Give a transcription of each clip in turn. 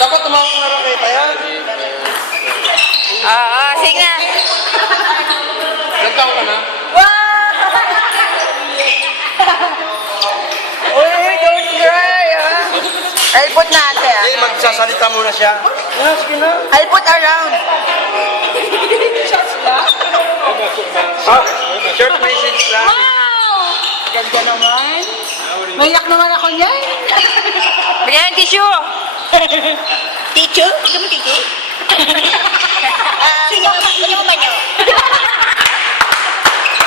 Dapat tumawag na rin kita yan. Sige na. Ilang taon ka na? Uy, don't cry, I'll put natin, Hindi, magsasalita muna siya. I'll put around. Short message lang. Wow! Ganda naman. Mayak naman ako niyan. Bigyan ng tissue. Tissue? Ikaw mo tissue? Sino ba nyo?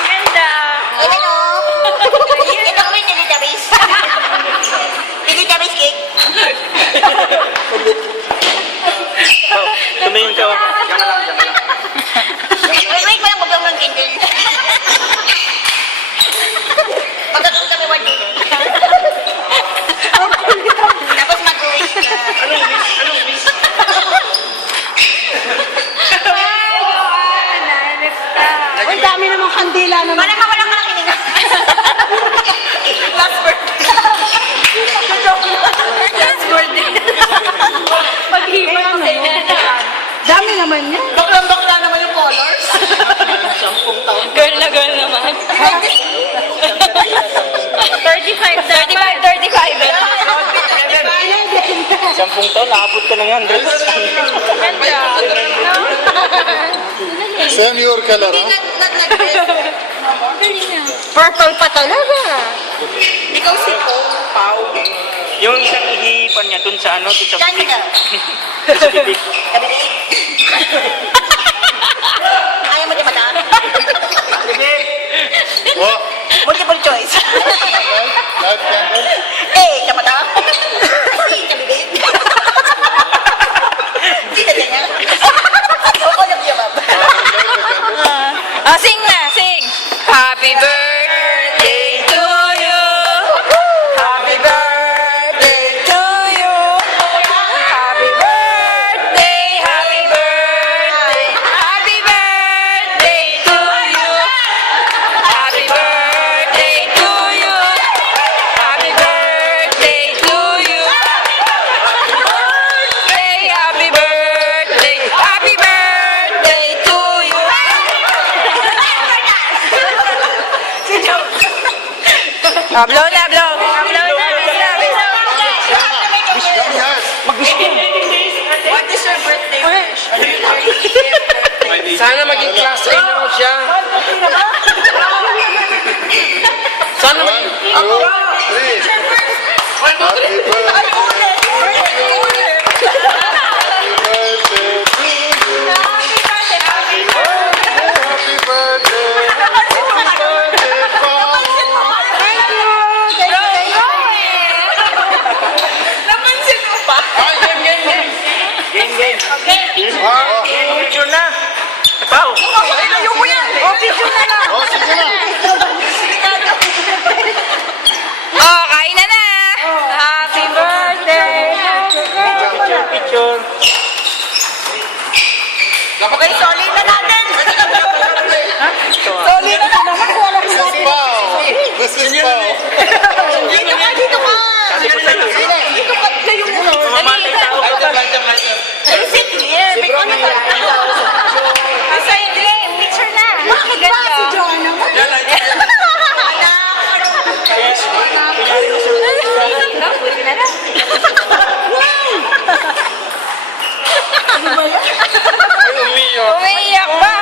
Ganda. Ano? Ito kami nilitabis. Nilitabis cake. Tumingin ka. Wait pa lang magawang ng kindle. Magkakaroon kami one day. Tapos mag-wish ka. Anong wish? Anong wish? Ang dami namang kandila naman. Wala ka nakinig. Last birthday. Last birthday. Pag-iwan Kaya ko ano, dami naman yan. Baklang-bakla naman yung colors. Girl na girl naman. 35. 35. 10 taon, naabot ka ng 100. Same your color, huh? Purple pa talaga. Ikaw si Pau. Yung isang ihipan niya dun sa ano, dun sa bibig. Ganda. Sa bibig. Ayaw mo di mata? What? Multiple choice. Light candle? Sa mata? Sa bibig? Kita niya. Ako na biya, Bob. Sing na, sing. Happy birthday to you. Happy birthday to you. Happy birthday, happy birthday. Happy birthday to you. Happy birthday to you. Happy birthday to you. Happy birthday, happy birthday to you. Blow na, blow. Yes. What is your birthday wish? Sana maging class A na mo siya. Sana One, maging... two, three. Happy birthday. Happy birthday. Happy birthday, Paul. Napansin mo pa? Ah, game. Oh, Picture na. Pau. Ayaw mo yan. Picture na lang. oh, sige na. Kain na na. Happy birthday. Picture. Okay, solid na natin. Solid na naman. This is Paul. This is Paul. Dito ka, dito ka. Dito ka, kayo mo. Sit here. Pick on the Asa hindi, picture na. Bakit ba si Joanna naman? Pwede na lang. Umiiyak ba?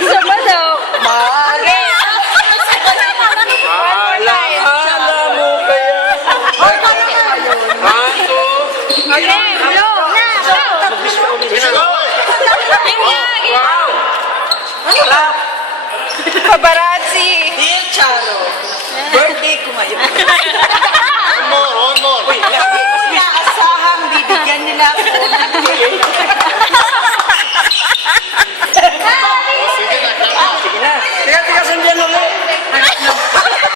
Sama daw. Bakit? Alaala mo kaya. Hanto. Okay, blow na. Wow. Clap. Pabarazzi. Dear Charo, birthday ko ngayon.